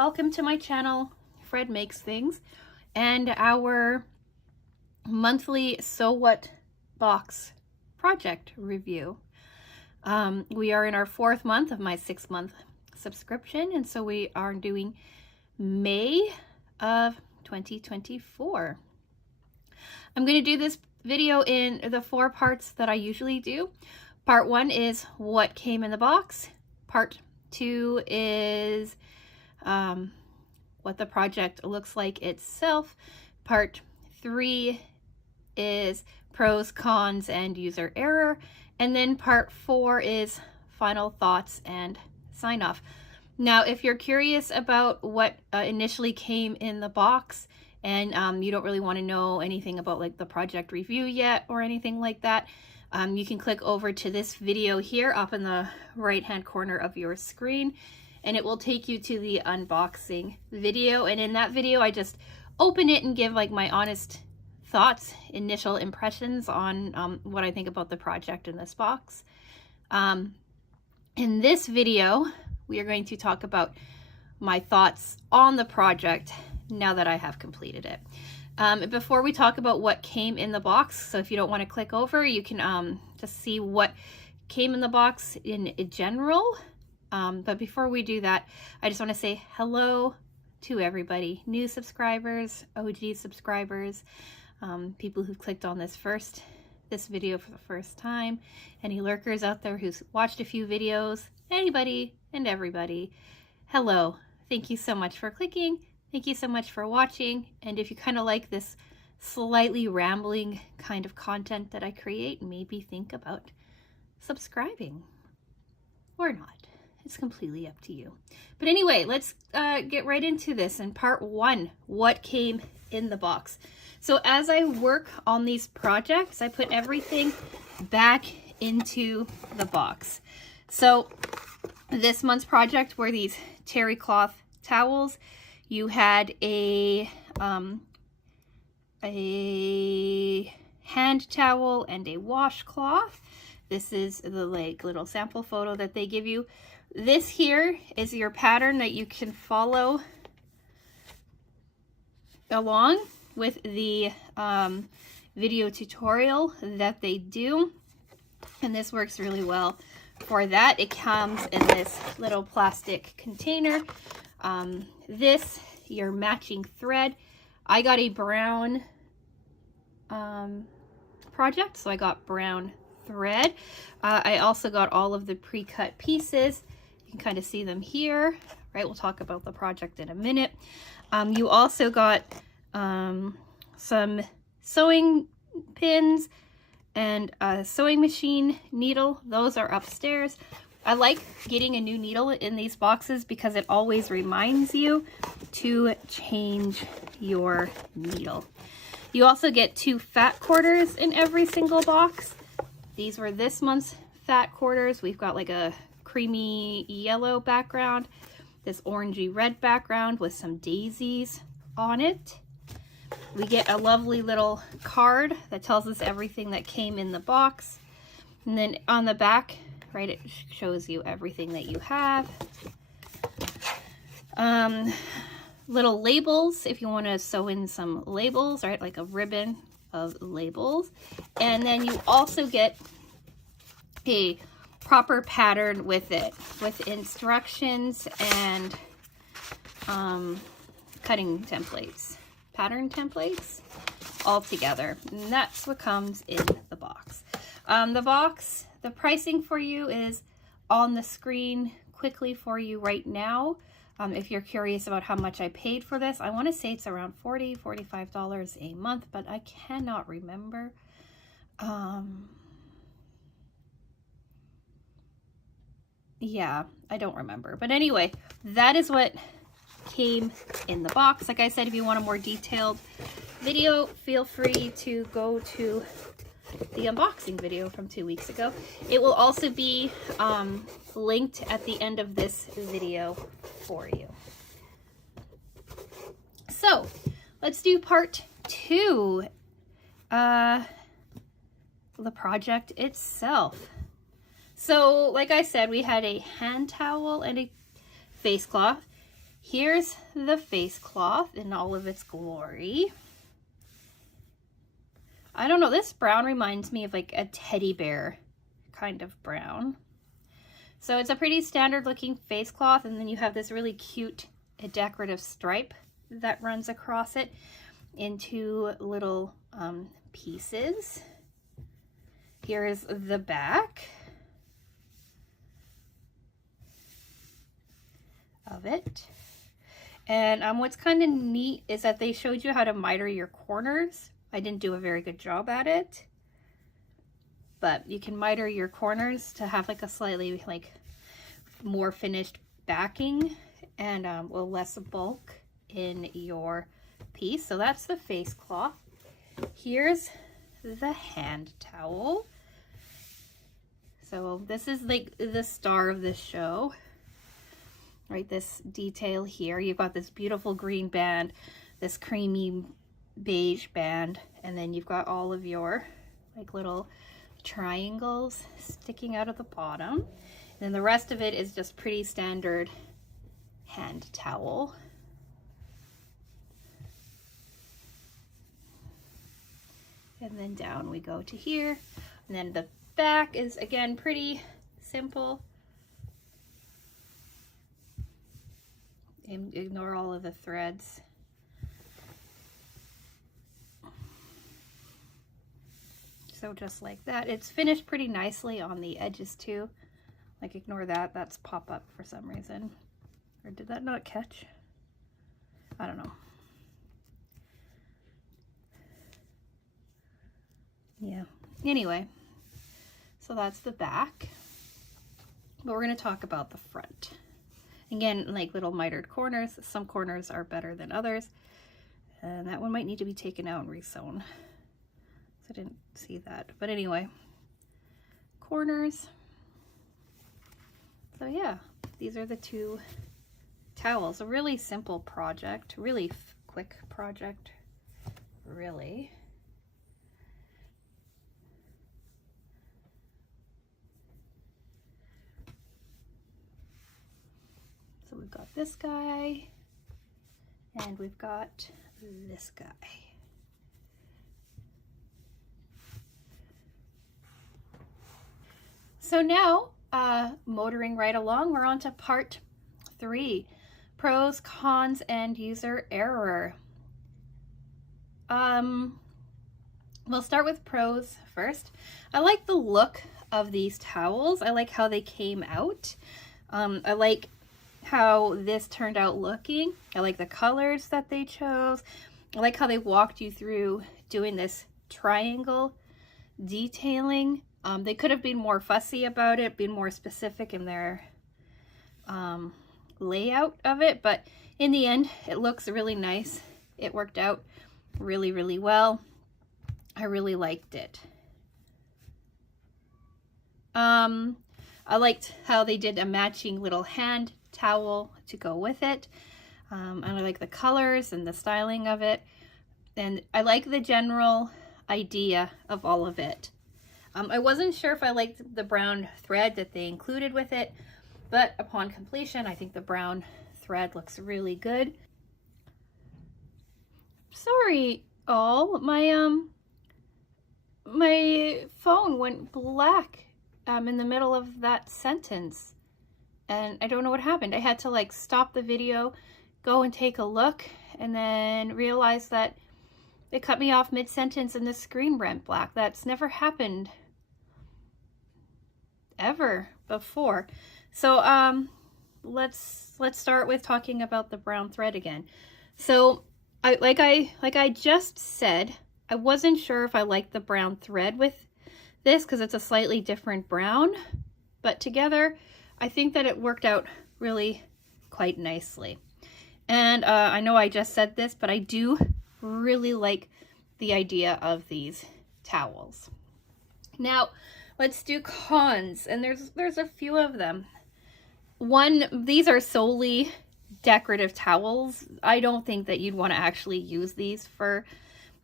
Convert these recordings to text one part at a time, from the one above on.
welcome to my channel, Fred Makes Things, and our monthly So What Box project review. We are in our 4th month of my 6-month subscription, and so we are doing May of 2024. I'm going to do this video in the 4 parts that I usually do. Part 1 is what came in the box. Part 2 is what the project looks like itself. Part 3 is pros, cons, and user error. And then part 4 is final thoughts and sign off. Now, if you're curious about what initially came in the box and you don't really want to know anything about like the project review yet or anything like that, you can click over to this video here up in the right hand corner of your screen, and it will take you to the unboxing video. And in that video, I just open it and give like my honest thoughts, initial impressions on what I think about the project in this box. In this video, we are going to talk about my thoughts on the project now that I have completed it. Before we talk about what came in the box, so if you don't want to click over, you can just see what came in the box in general. But before we do that, I just want to say hello to everybody, new subscribers, OG subscribers, people who've clicked on this video for the first time, any lurkers out there who's watched a few videos, anybody and everybody. Hello, thank you so much for clicking. Thank you so much for watching. And if you kind of like this slightly rambling kind of content that I create, maybe think about subscribing or not. It's completely up to you. But anyway, let's get right into this. In part 1, what came in the box. So as I work on these projects, I put everything back into the box. So this month's project were these terry cloth towels. You had a hand towel and a washcloth. This is the like little sample photo that they give you. This here is your pattern that you can follow along with the video tutorial that they do. And this works really well for that. It comes in this little plastic container. This, your matching thread. I got a brown project, so I got brown thread. I also got all of the pre-cut pieces. You can kind of see them here, right? We'll talk about the project in a minute. You also got some sewing pins and a sewing machine needle. Those are upstairs. I like getting a new needle in these boxes because it always reminds you to change your needle. You also get 2 fat quarters in every single box. These were this month's fat quarters. We've got like a creamy yellow background, this orangey red background with some daisies on it. We get a lovely little card that tells us everything that came in the box. And then on the back, right, it shows you everything that you have. Little labels if you want to sew in some labels, right, like a ribbon of labels. And then you also get a proper pattern with it, with instructions and cutting templates, pattern templates all together. And that's what comes in the box. The pricing for you is on the screen quickly for you right now. If you're curious about how much I paid for this, I want to say it's around $40, $45 a month, but I cannot remember. Yeah, I don't remember. But anyway, that is what came in the box. Like I said, if you want a more detailed video, feel free to go to the unboxing video from 2 weeks ago. It will also be linked at the end of this video for you. So let's do part 2, the project itself. So like I said, we had a hand towel and a face cloth. Here's the face cloth in all of its glory. I don't know, this brown reminds me of like a teddy bear kind of brown. So it's a pretty standard looking face cloth, and then you have this really cute decorative stripe that runs across it into little pieces. Here is the back of it. And what's kind of neat is that they showed you how to miter your corners. I didn't do a very good job at it, but you can miter your corners to have like a slightly like more finished backing and less bulk in your piece. So that's the face cloth. Here's the hand towel. So this is like the star of this show, right? This detail here. You've got this beautiful green band, this creamy beige band, and then you've got all of your like little triangles sticking out of the bottom. And then the rest of it is just pretty standard hand towel. And then down we go to here. And then the back is again pretty simple. And ignore all of the threads. So just like that. It's finished pretty nicely on the edges too. Like ignore that, that's pop up for some reason. Or did that not catch? I don't know. Yeah, anyway, so that's the back. But we're gonna talk about the front. Again, like little mitered corners. Some corners are better than others. And that one might need to be taken out and resewn. I didn't see that, but anyway, corners. So yeah, these are the two towels. A really simple project, really quick project, really. So we've got this guy, and we've got this guy. So now, motoring right along, we're on to part 3, pros, cons, and user error. We'll start with pros first. I like the look of these towels. I like how they came out. I like how this turned out looking. I like the colors that they chose. I like how they walked you through doing this triangle detailing. They could have been more fussy about it, been more specific in their layout of it, but in the end, it looks really nice. It worked out really, really well. I really liked it. I liked how they did a matching little hand towel to go with it. And I like the colors and the styling of it. And I like the general idea of all of it. I wasn't sure if I liked the brown thread that they included with it, but upon completion, I think the brown thread looks really good. Sorry, all. My phone went black in the middle of that sentence, and I don't know what happened. I had to like stop the video, go and take a look, and then realize that it cut me off mid-sentence and the screen went black. That's never happened ever before. So let's start with talking about the brown thread again. So like I just said, I wasn't sure if I liked the brown thread with this because it's a slightly different brown, but together I think that it worked out really quite nicely. And I know I just said this, but I do really like the idea of these towels. Now let's do cons, and there's a few of them. One, these are solely decorative towels. I don't think that you'd want to actually use these for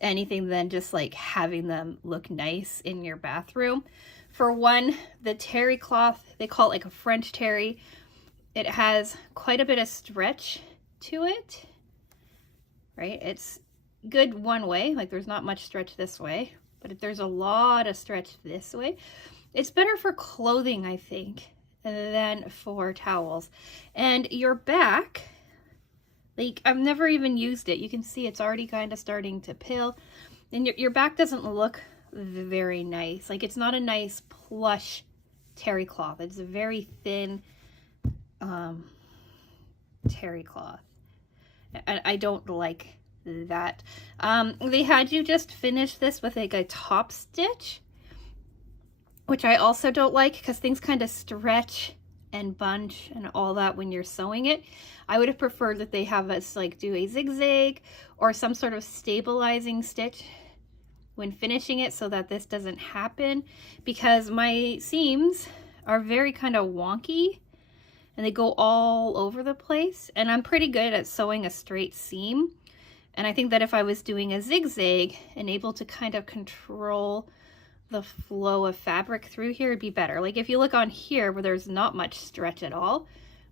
anything than just like having them look nice in your bathroom. For one, the terry cloth, they call it like a French terry. It has quite a bit of stretch to it, right? It's good one way, like there's not much stretch this way, but if there's a lot of stretch this way, it's better for clothing, I think, than for towels. And your back, like I've never even used it. You can see it's already kind of starting to peel, and your back doesn't look very nice. Like it's not a nice plush terry cloth. It's a very thin terry cloth, and I don't like that. They had you just finish this with like a top stitch, which I also don't like because things kind of stretch and bunch and all that when you're sewing it. I would have preferred that they have us like do a zigzag or some sort of stabilizing stitch when finishing it so that this doesn't happen, because my seams are very kind of wonky and they go all over the place, and I'm pretty good at sewing a straight seam. And I think that if I was doing a zigzag and able to kind of control the flow of fabric through here, it'd be better. Like if you look on here where there's not much stretch at all,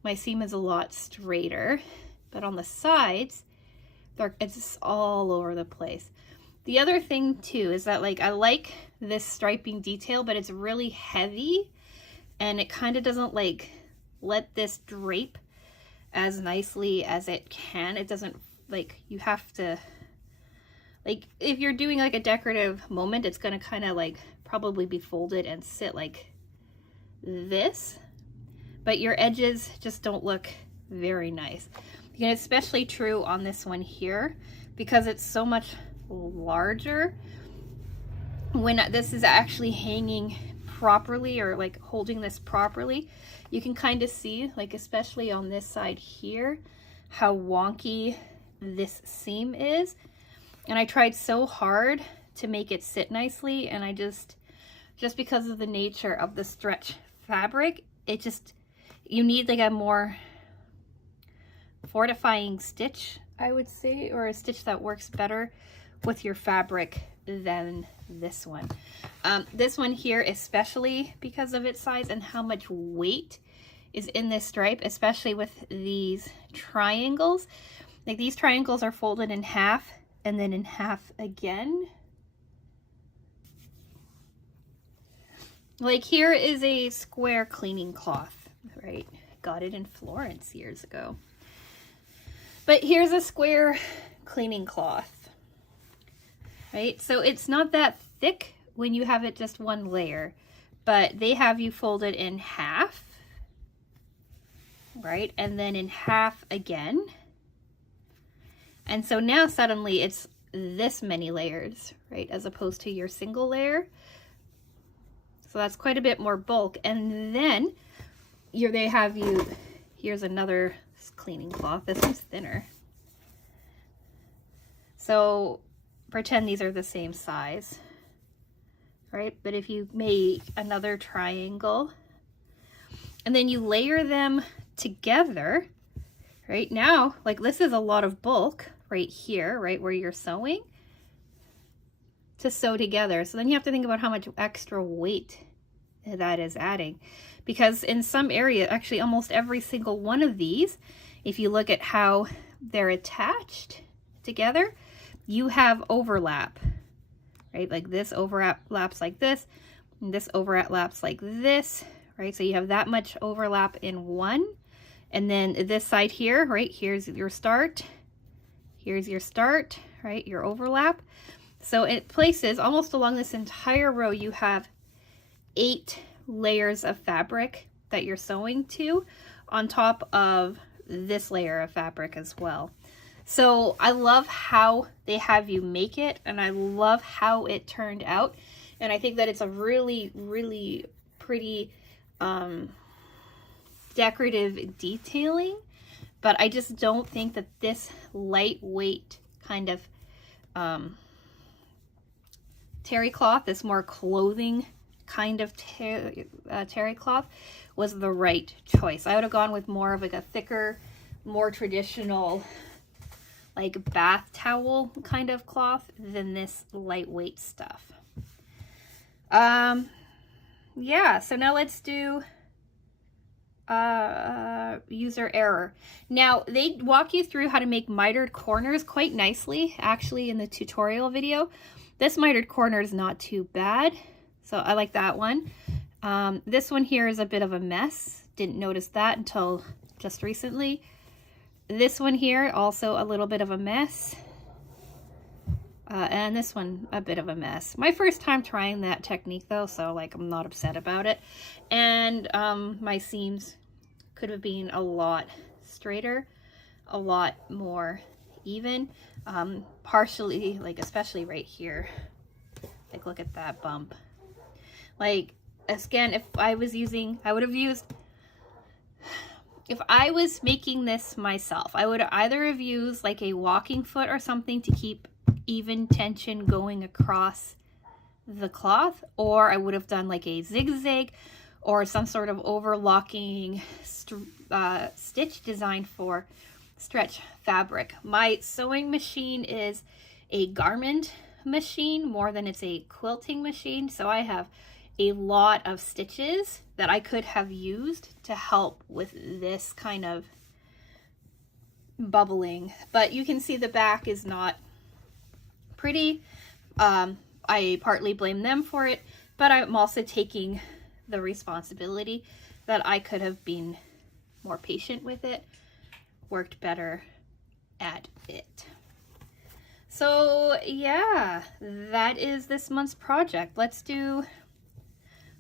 my seam is a lot straighter, but on the sides, it's all over the place. The other thing too is that like I like this striping detail, but it's really heavy and it kind of doesn't like let this drape as nicely as it can. It doesn't, like, you have to, like if you're doing like a decorative moment, it's going to kind of like probably be folded and sit like this, but your edges just don't look very nice. And it's especially true on this one here because it's so much larger. When this is actually hanging properly or like holding this properly, you can kind of see, like especially on this side here, how wonky this seam is. And I tried so hard to make it sit nicely, and I just because of the nature of the stretch fabric, it just, you need like a more fortifying stitch, I would say, or a stitch that works better with your fabric than this one. This one here, especially because of its size and how much weight is in this stripe, especially with these triangles. Like these triangles are folded in half and then in half again. Like here is a square cleaning cloth, right? Got it in Florence years ago. But here's a square cleaning cloth, right? So it's not that thick when you have it just one layer, but they have you folded in half, right? And then in half again. And so now suddenly it's this many layers, right? As opposed to your single layer. So that's quite a bit more bulk. And then they have you, here's another cleaning cloth. This one's thinner. So pretend these are the same size, right? But if you make another triangle and then you layer them together, right? Now, like this is a lot of bulk right here, right where you're sewing, to sew together. So then you have to think about how much extra weight that is adding, because in some area, actually almost every single one of these, if you look at how they're attached together, you have overlap, right? Like this overlaps like this, and this overlaps like this, right? So you have that much overlap in one. And then this side here, right? Here's your start. Here's your start, right? Your overlap. So it places almost along this entire row, you have 8 layers of fabric that you're sewing to on top of this layer of fabric as well. So I love how they have you make it, and I love how it turned out. And I think that it's a really, really pretty decorative detailing, but I just don't think that this lightweight kind of terry cloth, this more clothing kind of terry cloth, was the right choice. I would have gone with more of like a thicker, more traditional like bath towel kind of cloth than this lightweight stuff. Yeah, so now let's do user error. Now, they walk you through how to make mitered corners quite nicely, actually, in the tutorial video. This mitered corner is not too bad, so I like that one. This one here is a bit of a mess. Didn't notice that until just recently. This one here, also a little bit of a mess. And this one, a bit of a mess. My first time trying that technique though, so like I'm not upset about it. And my seams could have been a lot straighter, a lot more even. Partially, like especially right here. Like look at that bump. Like, again, if I was using, I would have used, if I was making this myself, I would either have used like a walking foot or something to keep even tension going across the cloth, or I would have done like a zigzag or some sort of overlocking stitch design for stretch fabric. My sewing machine is a garment machine more than it's a quilting machine, so I have a lot of stitches that I could have used to help with this kind of bubbling, but you can see the back is not pretty. I partly blame them for it, but I'm also taking the responsibility that I could have been more patient with it, worked better at it. So yeah, that is this month's project. Let's do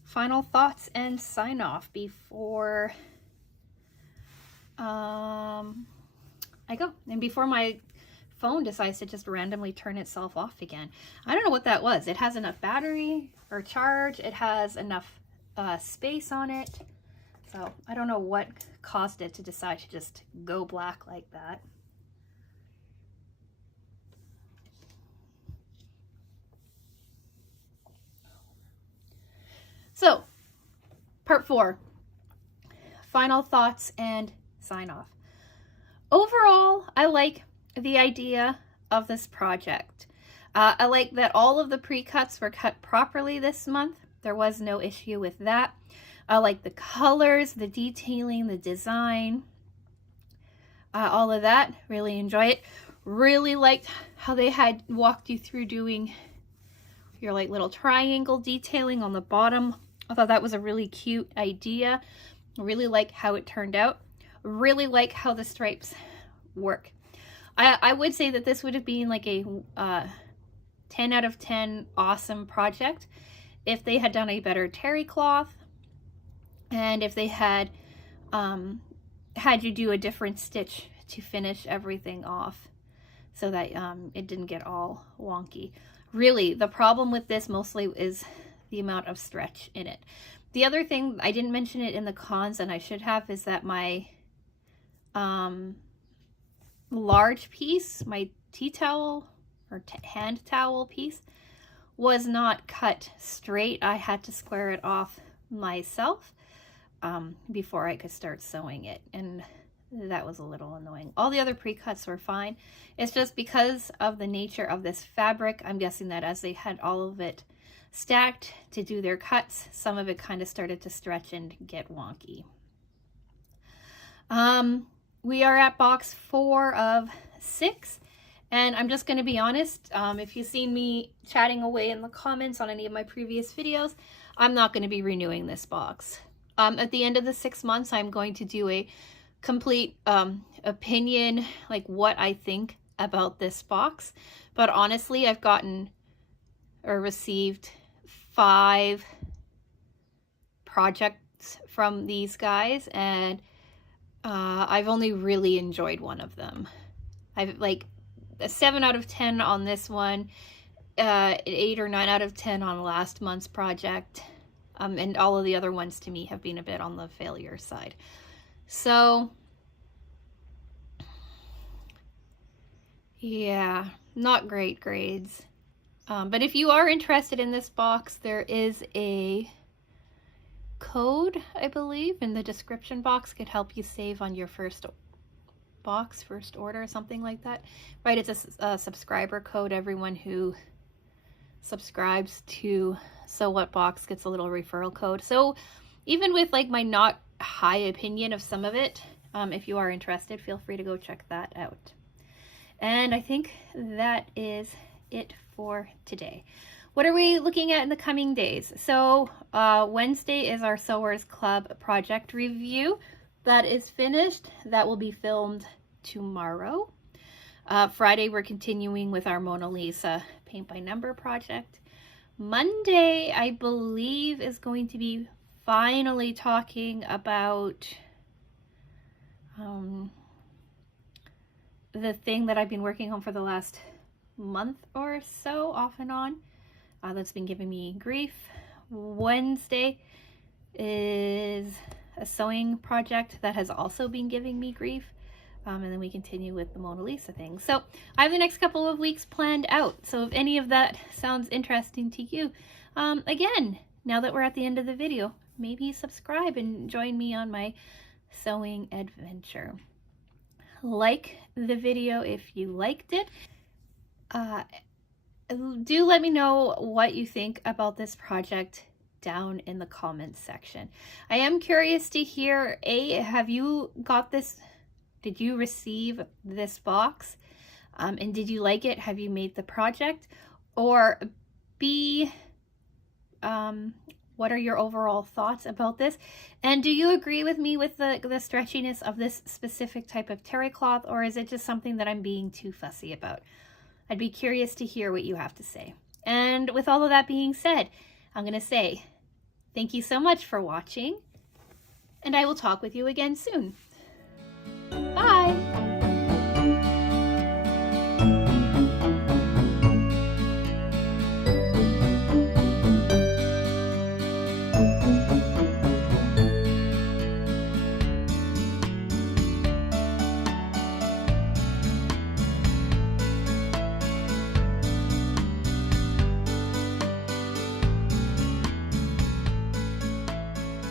final thoughts and sign off before I go, and before my phone decides to just randomly turn itself off again. I don't know what that was. It has enough battery or charge. It has enough space on it. So I don't know what caused it to decide to just go black like that. So, part 4, final thoughts and sign off. Overall, I like the idea of this project. I like that all of the pre-cuts were cut properly this month. There was no issue with that. I like the colors, the detailing, the design, all of that. Really enjoy it. Really liked how they had walked you through doing your like little triangle detailing on the bottom. I thought that was a really cute idea. Really like how it turned out. Really like how the stripes work. I would say that this would have been like a 10 out of 10 awesome project if they had done a better terry cloth, and if they had had you do a different stitch to finish everything off so that it didn't get all wonky. Really, the problem with this mostly is the amount of stretch in it. The other thing, I didn't mention it in the cons and I should have, is that my large piece, my tea towel or hand towel piece, was not cut straight. I had to square it off myself before I could start sewing it, and that was a little annoying. All the other pre-cuts were fine. It's just because of the nature of this fabric, I'm guessing that as they had all of it stacked to do their cuts, some of it kind of started to stretch and get wonky. We are at box 4 of 6, and I'm just going to be honest, if you've seen me chatting away in the comments on any of my previous videos, I'm not going to be renewing this box. At the end of the 6 months, I'm going to do a complete opinion, like what I think about this box. But honestly, I've gotten or received 5 projects from these guys, and I've only really enjoyed one of them. I've like a 7 out of 10 on this one, 8 or 9 out of 10 on last month's project, and all of the other ones to me have been a bit on the failure side. So yeah, not great grades. But if you are interested in this box, there is a code, I believe, in the description box. Could help you save on your first box, first order, something like that. Right, it's a subscriber code. Everyone who subscribes to SewWhatBox gets a little referral code. So even with like my not high opinion of some of it. If you are interested, feel free to go check that out. And I think that is it for today. What are we looking at in the coming days? So Wednesday is our Sewers Club project review. That is finished. That will be filmed tomorrow. Friday, we're continuing with our Mona Lisa paint by number project. Monday, I believe, is going to be finally talking about the thing that I've been working on for the last month or so, off and on, that's been giving me grief. Wednesday is a sewing project that has also been giving me grief. And then we continue with the Mona Lisa thing. So I have the next couple of weeks planned out. So if any of that sounds interesting to you, again, now that we're at the end of the video, maybe subscribe and join me on my sewing adventure. Like the video if you liked it. Do let me know what you think about this project down in the comments section. I am curious to hear, have you got this? Did you receive this box? And did you like it? Have you made the project? Or B, what are your overall thoughts about this? And do you agree with me with the stretchiness of this specific type of terry cloth, or is it just something that I'm being too fussy about? I'd be curious to hear what you have to say. And with all of that being said, I'm going to say thank you so much for watching, and I will talk with you again soon.